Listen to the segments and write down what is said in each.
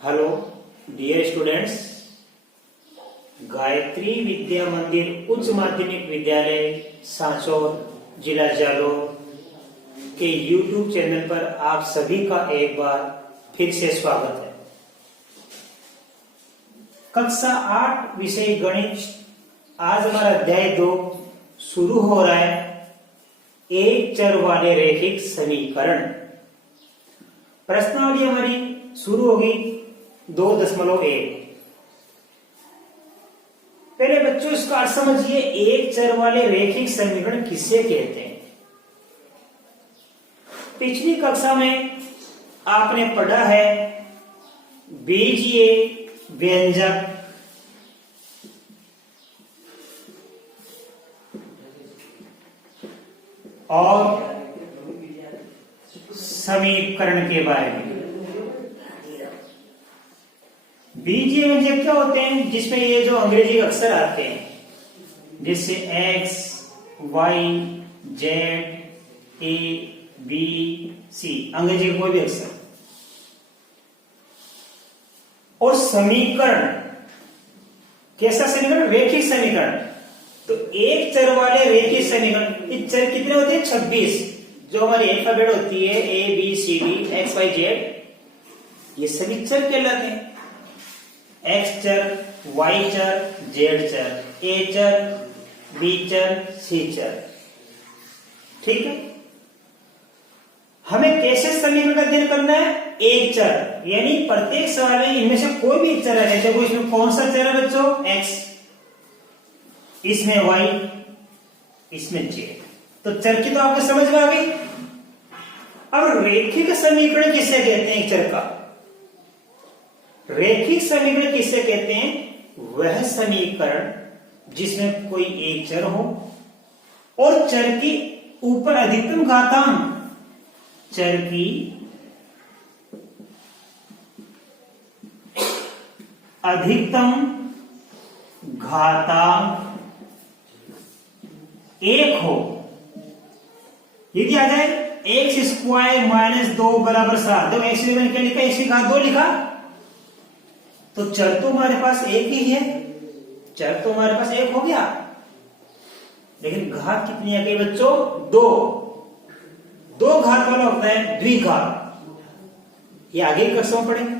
Hello dear students, Gayatri विद्या मंदिर उच्च माध्यमिक विद्यालय सांचौर जिला जालौर के यूट्यूब चैनल पर आप सभी का एक बार फिर से स्वागत है। कक्षा 8 विषय गणित, आज हमारा अध्याय 2 शुरू हो रहा है। एक चर वाले रैखिक समीकरण। प्रश्नावली हमारी शुरू होगी 2.1। पहले बच्चों इसका अर्थ समझिए, एक चर वाले रैखिक समीकरण किसे कहते हैं। पिछली कक्षा में आपने पढ़ा है बीजीय व्यंजक, और समीकरण के बारे में। बीजीय व्यंजक क्या होते हैं, जिसमें ये जो अंग्रेजी अक्षर आते हैं, जिससे x, y, z, a, b, c, अंग्रेजी कोई भी अक्षर। और समीकरण कैसा समीकरण? रैखिक समीकरण। तो एक चर वाले रैखिक समीकरण, ये चर कितने होते हैं? 26। जो हमारी अल्फाबेट होती है a b c d x y z, ये सभी चर कहलाते हैं। x चर, y चर, z चर, a चर, b चर, c चर। ठीक है। हमें कैसे समीकरण का अध्ययन करना है? एक चर, यानी प्रत्येक सवाल में इनमें से कोई भी एक चर आ जाए। देखो इसमें कौन सा चर है बच्चों? x, इसमें y, इसमें z। तो चर की तो आपको समझ में आ गई। अब रैखिक समीकरण किसे कहते हैं? एक चर का रैखिक समीकरण किसे कहते हैं? वह समीकरण जिसमें कोई एक चर हो और चर की ऊपर अधिकतम घातांक, चर की अधिकतम घातांक 1 हो। यदि आ जाए x स्क्वायर माइनस 2 बराबर 7, तो x मैंने क्या लिखा? x की घात 2 लिखा, तो चर तो हमारे पास एक ही है, चर तो हमारे पास एक हो गया, लेकिन घात कितनी आ गई बच्चों? 2 घात वाला होता है द्विघात। ये आगे की कक्षा में पढ़ेंगे।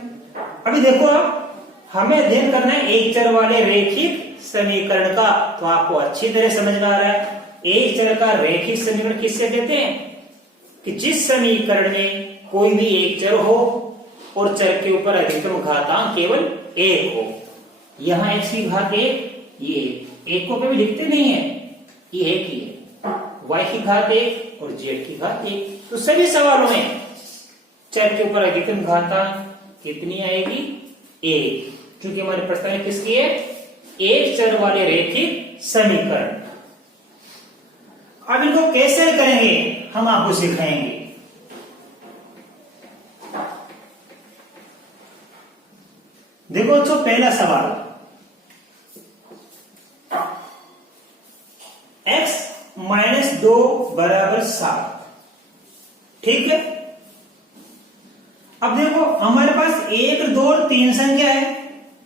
अभी देखो, अब हमें अध्ययन करना है एक चर वाले रैखिक समीकरण का। तो आपको अच्छी तरह समझ में आ रहा है एक चर का रैखिक समीकरण किससे कहते हैं? कि जिस समीकरण में कोई भी एक चर हो और चर के ऊपर अधिकतम घातांक केवल 1 हो। यहां x की घात 1, ये 1 को कभी लिखते नहीं है, ये 1 ही है। y की घात 1 और z की घात 1। तो सभी सवालों में चर के ऊपर अधिकतम घातांक कितनी आएगी? 1, क्योंकि हमारे प्रश्न में किसकी है? एक चर वाले रैखिक समीकरण। अब इनको कैसे करेंगे हम आपको सिखाएंगे। देखो बच्चों, पहला सवाल, x माइनस 2 बराबर 7। ठीक है। अब देखो हमारे पास 1, 2 और 3 संख्या है,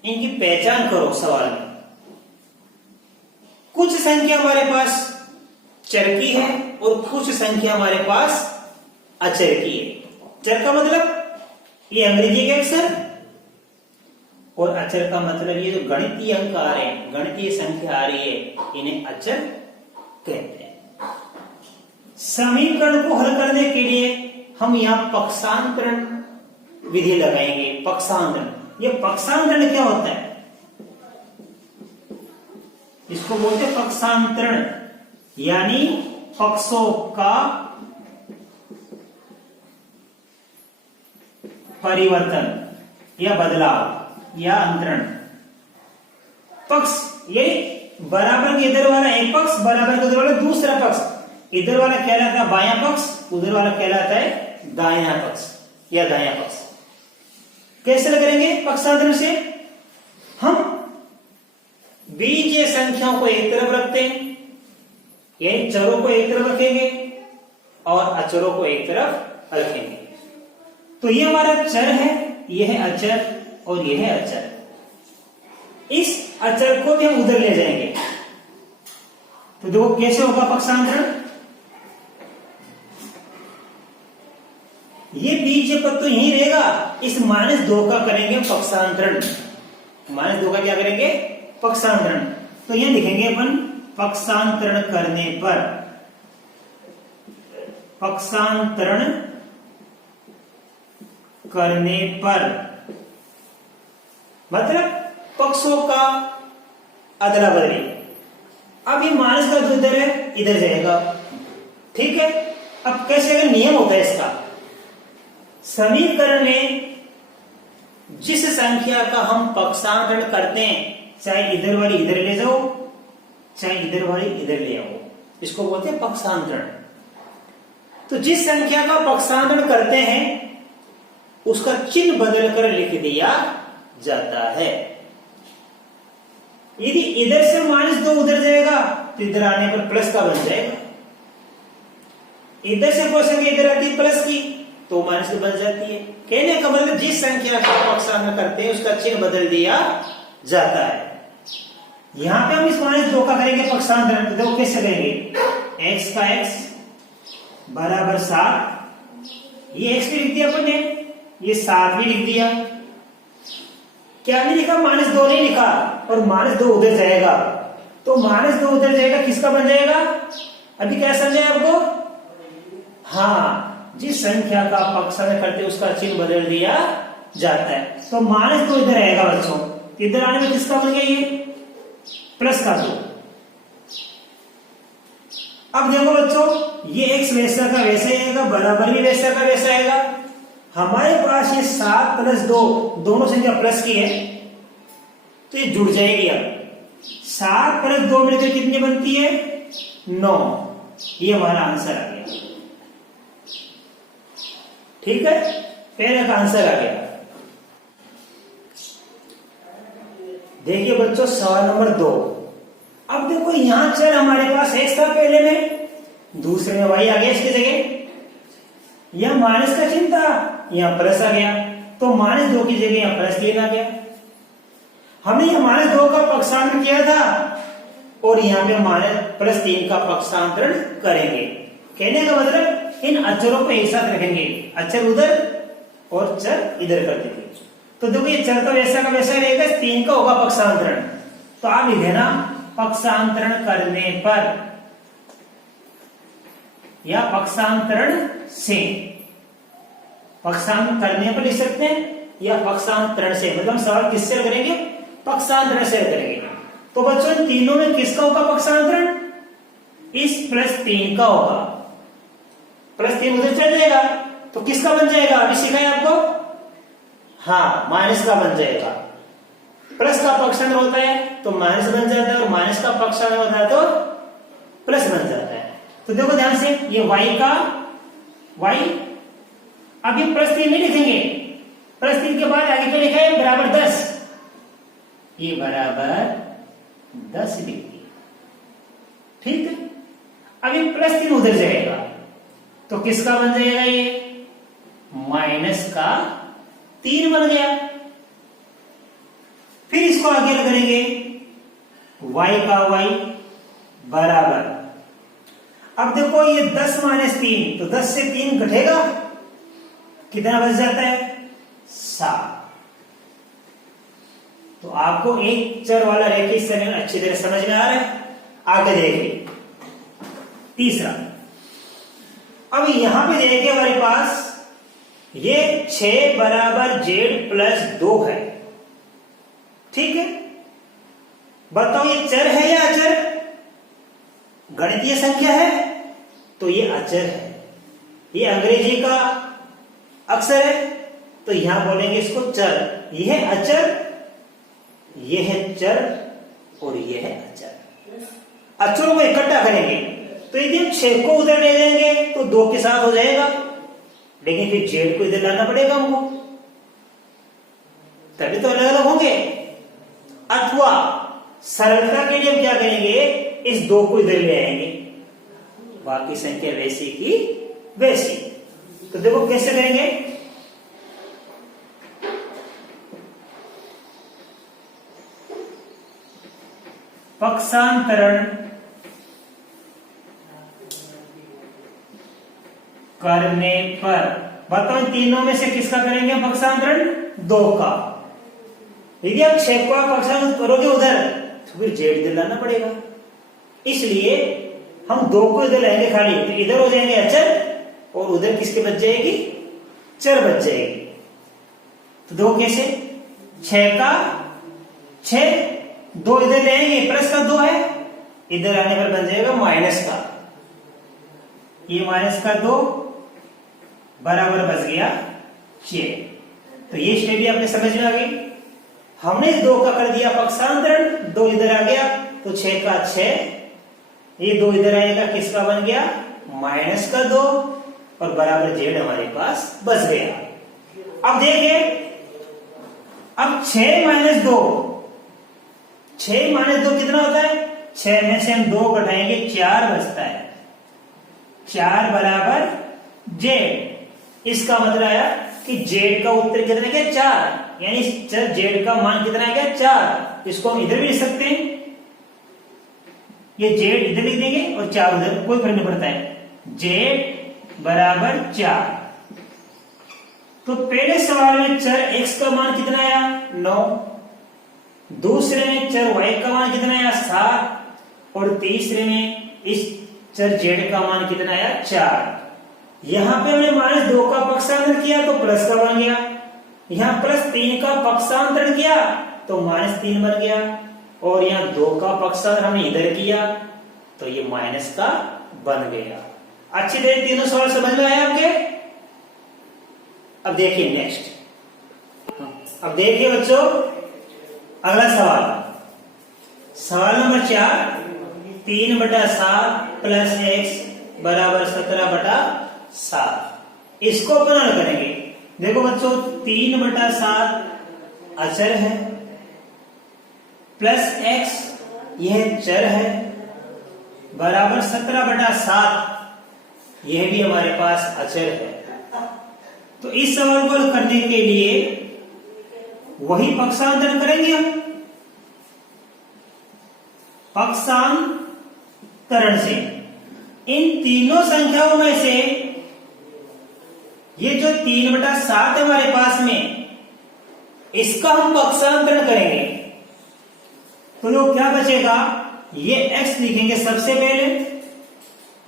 इनकी पहचान करो सवाल में। कुछ संख्या हमारे पास चर की है और कुछ संख्या हमारे पास अचर की है। चर का मतलब ये अंग्रेजी के अक्षर, और अचर का मतलब ये जो गणितीय अंक आ रहे हैं, गणितीय संख्या आ रही है, इन्हें अचर कहते हैं। समीकरण को हल करने के लिए हम यहां पक्षांतरण विधि लगाएंगे। पक्षांतरण, ये पक्षांतरण क्या होता है? इसको बोलते हैं पक्षांतरण, यानी पक्षों का परिवर्तन या बदलाव या अंतरण। पक्ष ये बराबर के इधर वाला एक पक्ष, बराबर के उधर वाला दूसरा पक्ष। इधर वाला कहलाता है बायां पक्ष, उधर वाला कहलाता है दायां पक्ष या दायां पक्ष। कैसे करेंगे पक्षांतरण से? हम बीजीय संख्याओं को एक तरफ रखते हैं, यानी चरों को एक तरफ रखेंगे और अचरों को एक तरफ रखेंगे। तो ये हमारा चर है, यह है अचर, और ये है अचर। इस अचर को भी हम उधर ले जाएंगे, तो देखो कैसे होगा पक्षांतरण। ये बीज पद तो यही रहेगा, इस -2 का करेंगे पक्षांतरण। -2 का क्या करेंगे? पक्षांतरण। तो ये लिखेंगे अपन पक्षांतरण करने पर, पक्षांतरण करने पर मतलब पक्षों का अदला बदली। अब ये माइनस का जो इधर है इधर जाएगा, ठीक है। अब कैसे अगर नियम होता है इसका, समीकरण में जिस संख्या का हम पक्षांतरण करते हैं, चाहे इधर वाली इधर ले जाओ, चाहे इधर वाली इधर ले आओ, इसको बोलते हैं पक्षांतरण। तो जिस संख्या का पक्षांतरण करते हैं उसका चिन्ह बदलकर लिख दिया जाता है। यदि इधर से -2 उधर जाएगा तो इधर आने पर प्लस का बन जाएगा। इधर से कोई संख्या इधर आती है प्लस की तो माइनस की बन जाती है। कहने का मतलब जिस संख्या का पक्षांतरण करते हैं उसका चिन्ह बदल दिया जाता है। यहां पे हम इस -2 का करेंगे पक्षांतरण, तो देखो कैसे करेंगे। x का x बराबर 7, ये x भी लिख दिया अपन ने, ये 7 भी लिख दिया। क्या नहीं लिखा? -2 नहीं लिखा, और -2 उधर जाएगा तो -2 उधर जाएगा, किसका बन जाएगा? अभी क्या समझे आपको? हाँ, जिस संख्या का पक्षांतरण करते हैं उसका चिन्ह बदल दिया जाता है। तो -2 इधर आएगा बच्चों, इधर आने में किसका बन गया? ये प्लस का 2। अब देखो बच्चों, ये x वैसा का वैसा ही आएगा, बराबर भी वैसा का वैसा आएगा। हमारे पास ये 7 + 2 दोनों संख्या प्लस की है, तो ये जुड़ जाएगी। अब 7 + 2 मिलकर कितनी बनती है? 9। ये हमारा आंसर आ गया, ठीक है। पहले का आंसर आ गया। देखिए बच्चों सवाल नंबर 2। अब देखो यहां चर हमारे पास x था पहले में, दूसरे में y आ गया इसकी जगह। यह माइनस का चिन्ह था, यहां प्लस आ गया, तो -2 की जगह यहां +3 आ गया। हमने यह -2 का पक्षांतरण किया था और यहां पे +3 का पक्षांतरण करेंगे। कहने का मतलब इन अचरों को एक साथ रखेंगे, अचर उधर और चर इधर कर देंगे। तो देखो ये चर तो वैसा का वैसा रहेगा, 3 का होगा पक्षांतरण। तो आप लिख देना पक्षांतरण करने पर या पक्षांतरण से। पक्षांतरण करने पर लिख सकते हैं या पक्षांतरण से, मतलब सवाल किससे करेंगे? पक्षांतरण से करेंगे। तो बच्चों इन तीनों में किसका होगा पक्षांतरण? इस +3 का होगा। +3 उधर चल जाएगा तो किसका बन जाएगा? अभी सिखाया आपको। हाँ, माइनस का बन जाएगा। प्लस का पक्षांतर होता है तो माइनस बन जाता है, और माइनस का पक्षांतर होता है तो प्लस बन जाता है। तो देखो ध्यान से, ये y का y, अब ये +3 नहीं लिखेंगे, +3 के बाद आगे क्या लिखा है? बराबर 10। ये बराबर 10 लिख दिया, ठीक है। अब ये +3 उधर जाएगा तो किसका बन जाएगा? ये -3 बन गया। फिर इसको आगे करेंगे, y का y बराबर, अब देखो ये 10 - 3, तो 10 से 3 घटेगा, कितना बच जाता है? 7। तो आपको एक चर वाला रेखीय समीकरण अच्छी तरह समझ में आ रहा है। आगे देखिए तीसरा। अब यहां पे देखिए हमारे पास ये 6 बराबर z + 2 है, ठीक है। बताओ ये चर है या अचर? गणितीय संख्या है तो ये अचर है। ये अंग्रेजी का अक्षर है तो यहां बोलेंगे इसको चर। यह है अचर, यह है चर और यह है अचर। अचरों को इकट्ठा करेंगे तो यदि हम 6 को उधर ले जाएंगे तो 2 के साथ हो जाएगा, लेकिन फिर z को इधर लाना पड़ेगा हमको, तभी तो अलग अलग होंगे। अथवा सरलता के लिए हम क्या करेंगे? इस 2 को इधर ले आएंगे, बाकी संख्या वैसी की वैसी। तो देखो कैसे करेंगे। पक्षांतरण करने पर बताओ इन तीनों में से किसका करेंगे पक्षांतरण? 2 का। यदि आप 6 का पक्षांतरण करोगे उधर तो फिर जेड इधर लाना पड़ेगा, इसलिए हम 2 को इधर लाएंगे खाली, तो इधर हो जाएंगे अचर और उधर किसके बच जाएगी? चर बच जाएगी। तो 2 कैसे? 6 का 6, 2 इधर लेंगे, प्लस का 2 है, इधर आने पर बन जाएगा माइनस का, ये माइनस का 2 बराबर बच गया 6। तो ये स्टेप भी आपने समझ में आ गई। हमने इस 2 का कर दिया पक्षांतरण, 2 इधर आ गया तो 6 का 6, ये 2 इधर आएगा, किसका बन गया? माइनस का 2 और बराबर जेड हमारे पास बच गया। अब देखिए, अब 6 माइनस 2, 6 माइनस 2 कितना होता है? 6 में से हम 2 घटाएंगे 4 बचता है, 4 बराबर जेड। इसका मतलब आया कि जेड का उत्तर कितना क्या? 4, यानी जेड का मान कितना है क्या? 4। इसको हम इधर भी लिख सकते हैं, ये जेड इधर लिख देंगे और 4 उधर, कोई फर्क नहीं पड़ता है, जेड बराबर 4। तो पहले सवाल में चर x का मान कितना आया? 9, दूसरे में चर y का मान कितना आया? 7 और तीसरे में इस चर z का मान कितना आया? 4। यहां पे हमने -2 का पक्षांतरण किया तो प्लस का बन गया, यहां +3 का पक्षांतरण किया तो -3 बन गया, और यहां 2 का पक्षांतरण हमने इधर किया तो ये माइनस का बन गया। अच्छी तरह तीनों सवाल समझ में आए आपके? अब देखिए नेक्स्ट, अब देखिए बच्चों अगला सवाल, सवाल नंबर 4, 3/7 प्लस x बराबर 17/7। इसको अपन हल करेंगे। देखो बच्चों 3/7 अचर है, प्लस x यह चर है, बराबर 17/7 यह भी हमारे पास अचर है। तो इस सवाल को हल करने के लिए वही पक्षांतरण करेंगे हम, पक्षांतरण से इन तीनों संख्याओं में से ये जो 3/7 है हमारे पास में, इसका हम पक्षांतरण करेंगे तो जो क्या बचेगा? ये x लिखेंगे सबसे पहले,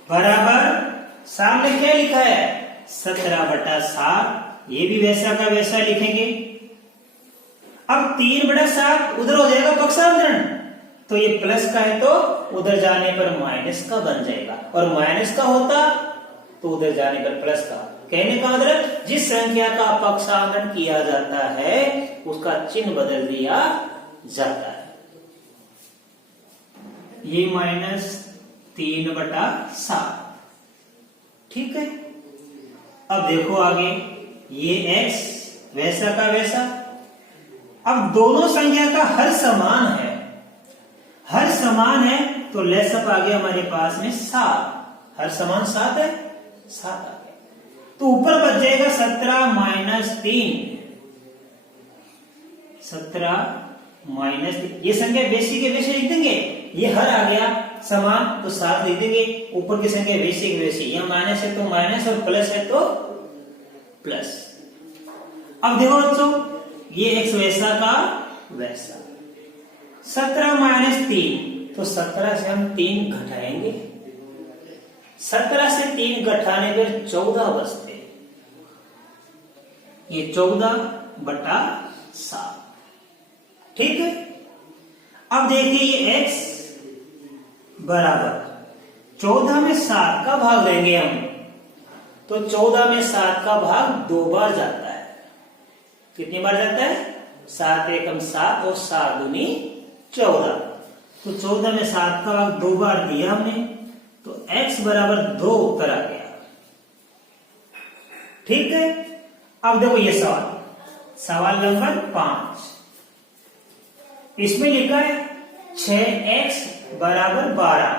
बराबर सामने क्या लिखा है? 17/7, ये भी वैसा का वैसा लिखेंगे। अब 3/7 उधर हो जाएगा पक्षांतरण, तो ये प्लस का है तो उधर जाने पर माइनस का बन जाएगा, और माइनस का होता तो उधर जाने पर प्लस का। कहने का मतलब जिस संख्या का पक्षांतरण किया जाता है उसका चिन्ह बदल दिया जाता है। ये -3/7, ठीक है। अब देखो आगे, ये x वैसा का वैसा। अब दोनों संख्या का हर समान है, हर समान है तो लेसअप आ गया हमारे पास में 7, हर समान 7 है, 7 आ गया। तो ऊपर बच जाएगा 17-3, 17 ये संख्या वैसी के वैसे लिख देंगे, ये हर आ गया समान तो 7 लिख देंगे, ऊपर की संख्या वैसी की वैसी, यहां माइनस है तो माइनस और प्लस है तो प्लस। अब देखो बच्चों, ये x वैसा का वैसा, 17-3 तो 17 से हम 3 घटाएंगे, 17 से 3 घटाने पर 14 बचते, ये 14/7, ठीक है। अब देखिए ये x बराबर 14 में 7 का भाग लेंगे हम, तो 14 में 7 का भाग 2 बार जाता है। कितनी बार जाता है? 7 एकम 7 और 7 दूनी 14, तो 14 में 7 का भाग 2 बार दिया हमने, तो x बराबर 2 उत्तर आ गया, ठीक है। अब देखो ये सवाल, सवाल नंबर 5, इसमें लिखा है 6x बराबर 12।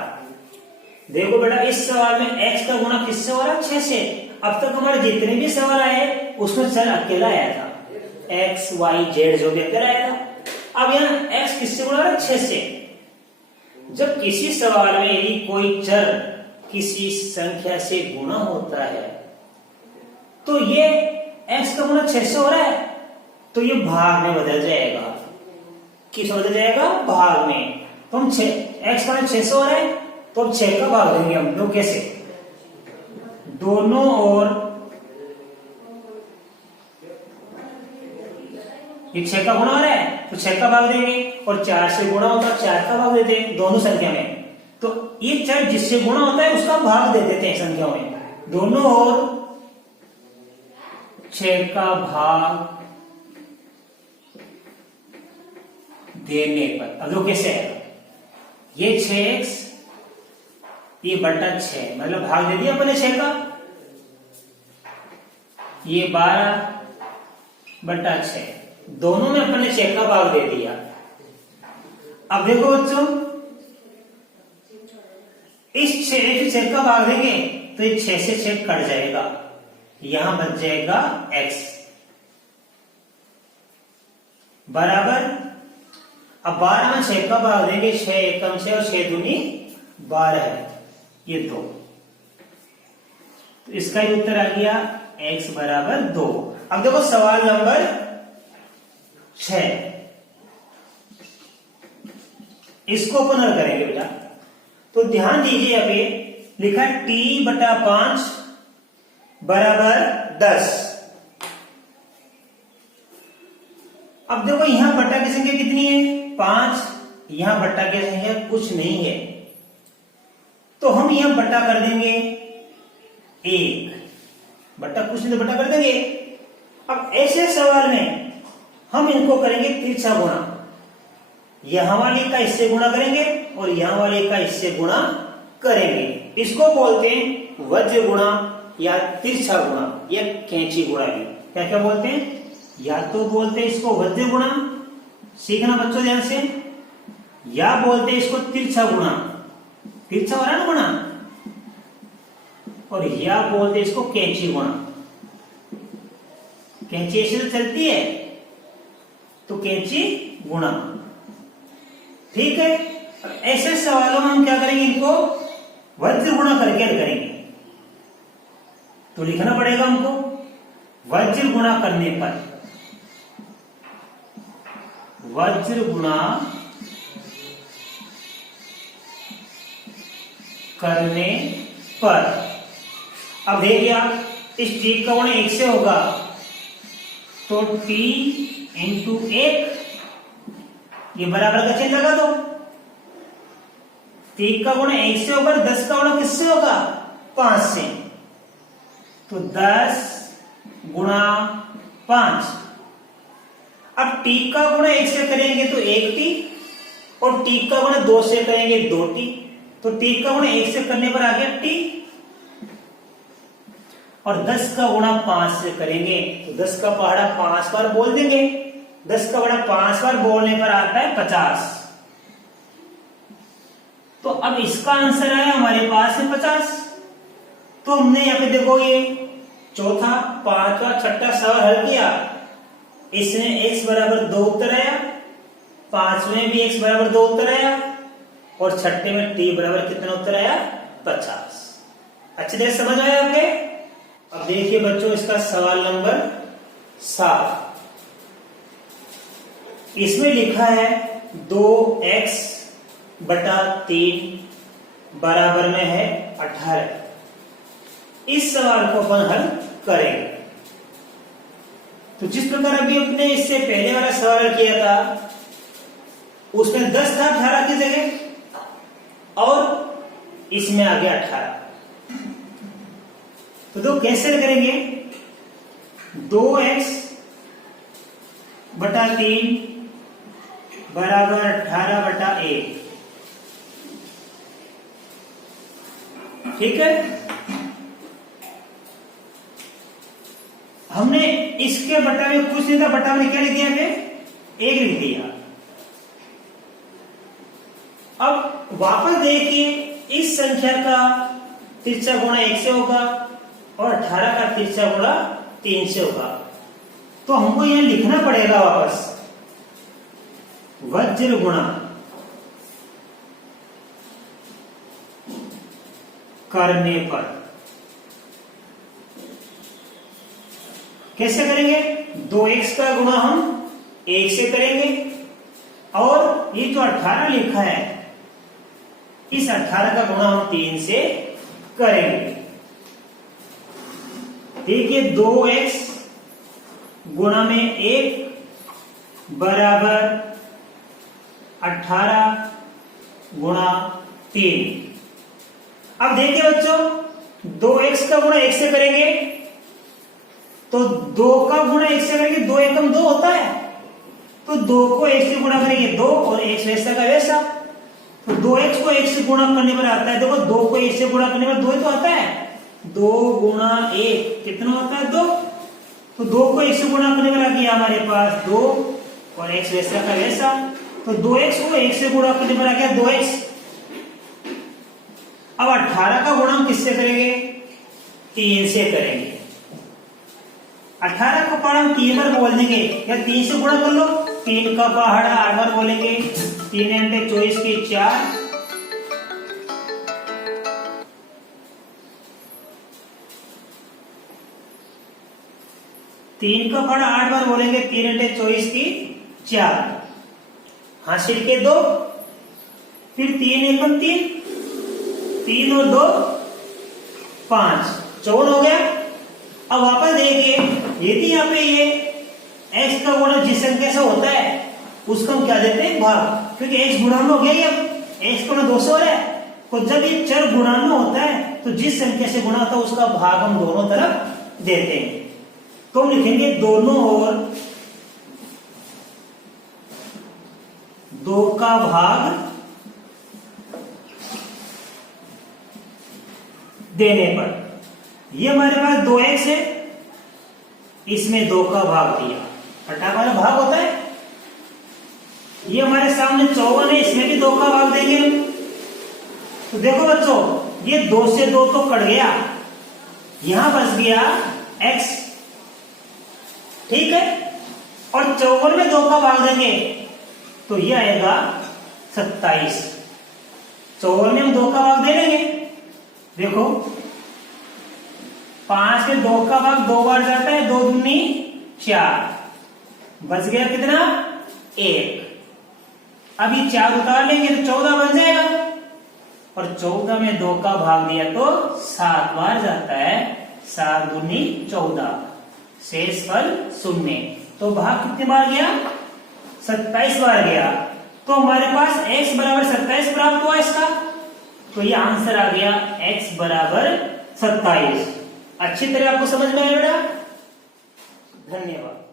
देखो बेटा इस सवाल में x का गुणा किससे हो रहा है? 6 से। अब तक हमारे जितने भी सवाल आए उसमें चर अकेला आया था, x y z जो भी अकेला आया था। अब यहाँ x किससे गुणा हो रहा है? 6 से। जब किसी सवाल में यदि कोई चर किसी संख्या से गुणा होता है तो ये x का गुणा 6 से हो रहा है तो ये भाग में बदल जाएगा। किस बदल जाएगा? भाग में। तो हम x का गुणा 6 से हो रहा है तो अब 6 का भाग देंगे हम लोग। कैसे? दोनों ओर ये 6 का गुणा हो रहा है तो 6 का भाग देंगे और 4 से गुणा होता है 4 का भाग देते हैं दोनों संख्या में। तो ये चर जिससे गुणा होता है उसका भाग दे देते हैं संख्याओं में। दोनों ओर 6 का भाग देने पर अब लोग कैसे है? ये 6x ये बटा 6 मतलब भाग दे दिया अपने 6 का। ये 12 बटा 6 दोनों में अपने 6 का भाग दे दिया। अब देखो बच्चों इस 6 का भाग देंगे तो ये 6 से 6 कट जाएगा, यहां बच जाएगा x बराबर। अब 12 में 6 का भाग देंगे 6 एकम 6 और 6 दूनी 12 है, ये 2। तो इसका ही उत्तर आ गया x बराबर 2। अब देखो सवाल नंबर 6, इसको अपन हल करेंगे बेटा। तो ध्यान दीजिए यहाँ पे लिखा है t बटा 5 बराबर 10। अब देखो यहां बट्टा की संख्या कितनी है? 5। यहां बट्टा की संख्या कुछ नहीं है तो हम यहां बट्टा कर देंगे 1। बट्टा कुछ नहीं तो बट्टा कर देंगे। अब ऐसे सवाल में हम इनको करेंगे तिरछा गुणा। यहां वाले का इससे गुणा करेंगे और यहां वाले का इससे गुणा करेंगे। इसको बोलते हैं वज्र गुणा या तिरछा गुणा या कैंची गुणा भी। क्या क्या बोलते हैं? या तो बोलते हैं इसको वज्र गुणा, सीखना बच्चों ध्यान से, या बोलते हैं इसको तिरछा गुणा, तिरछा हो रहा है ना गुणा, और या बोलते हैं इसको कैंची गुणा। कैंची ऐसे तो चलती है तो कैंची गुणा। ठीक है। ऐसे सवालों में हम क्या करेंगे? इनको वज्र गुणा करके हल करेंगे। तो लिखना पड़ेगा हमको वज्र गुणा करने पर, वज्र गुणा करने पर। अब देखिए आप इस t का गुणा 1 से होगा तो t इंटू 1 ये बराबर का चिन्ह लगा दो। 3 का गुणा 1 से होगा, 10 का गुणा किससे होगा? 5 से। तो 10 गुणा 5। अब t का गुणा 1 से करेंगे तो 1t और t का गुणा 2 से करेंगे 2t। तो t का गुणा 1 से करने पर आ गया t और 10 का गुणा 5 से करेंगे तो 10 का पहाड़ा 5 बार बोल देंगे। 10 का बड़ा 5 बार बोलने पर आता है 50। तो अब इसका आंसर आया हमारे पास है 50। तो हमने यहाँ पे देखो ये चौथा, पांचवा, छठा सवाल हल किया। इसमें x बराबर 2 उत्तर आया, 5वें भी x बराबर 2 उत्तर आया और छठे में t बराबर कितना उत्तर आया? 50। अच्छी तरह समझ आया आपके? अब देखिए बच्चों इसका सवाल नंबर 7। इसमें लिखा है 2x बटा 3 बराबर में है 18। इस सवाल को अपन हल करेंगे। तो जिस प्रकार अभी अपने इससे पहले वाला सवाल किया था उसमें 10 था 18 की जगह और इसमें आ गया 18। तो कैसे करेंगे? 2x बटा 3 बराबर 18 बटा 1। ठीक है। हमने इसके बटा में कुछ नहीं था, बटा में क्या लिख दिया? 1 लिख दिया। अब वापस देखिए इस संख्या का तिरछा गुणा 1 से होगा और 18 का तिरछा गुणा 3 से होगा। तो हमको यहां लिखना पड़ेगा वापस वज्र गुणा करने पर। कैसे करेंगे? 2x का गुणा हम 1 से करेंगे और ये जो 18 लिखा है इस 18 का गुणा हम 3 से करेंगे। देखिए 2x गुणा में 1 बराबर 18 गुणा 3। अब देखिए बच्चों 2x का गुणा 1 से करेंगे तो 2 का गुणा 1 से करेंगे, 2 एकम 2 होता है, तो 2 को 1 से गुणा करेंगे 2 और 1 वैसा का वैसा, तो 2x को 1 से गुणा करने पर आता है, देखो 2 को 1 से गुणा करने पर 2 ही तो आता है, 2 गुणा 1 कितना होता है 2, तो 2 को 1 से गुणा करने पर आ गया हमारे पास 2 और x वैसा का वैसा, तो 2x को 1 से गुणा करने पर आ गया 2x। अब 18 का गुणा हम किससे करेंगे? 3 से करेंगे। 18 का पहाड़ा हम 3 बार बोल देंगे या 3 से गुणा कर लो, 3 का पहाड़ा 8 बार बोलेंगे, 3 घंटे 24 की 4, 3 का पहाड़ा 8 बार बोलेंगे, 3 घंटे 24 की 4, हासिल के 2, फिर 3 एकम 3, 3 और 2 5, 54 हो गया। अब वापस देखिए यदि यहाँ पे ये x का गुणा जिस संख्या से होता है उसको हम क्या देते हैं? भाग, क्योंकि x गुणांक हो गया ये, अब x गुणा 200 है, तो जब ये चर गुणांक होता है तो जिस संख्या से गुणा होता है उसका भाग हम दोनों तरफ देते हैं। तो हम लिखेंगे दोनों ओर 2 का भाग देने पर, ये हमारे पास 2x है, इसमें 2 का भाग दिया, 18 वाला भाग होता है, ये हमारे सामने 54 है, इसमें भी 2 का भाग देंगे। तो देखो बच्चों ये 2 से 2 तो कट गया, यहां बच गया x, ठीक है, और 54 में 2 का भाग देंगे तो ये आएगा 27। 54 में हम 2 का भाग दे देंगे, देखो 5 में 2 का भाग 2 बार जाता है, 2 दूनी 4, बच गया कितना? 1। अभी 4 उतार लेंगे तो 14 बन जाएगा, और 14 में 2 का भाग दिया तो 7 बार जाता है, 7 दूनी 14, शेष फल 0, तो भाग कितने बार गया? 27 बार गया। तो हमारे पास x बराबर 27 प्राप्त हुआ इसका, तो ये आंसर आ गया x बराबर 27। अच्छी तरह आपको समझ में आया बेटा? धन्यवाद।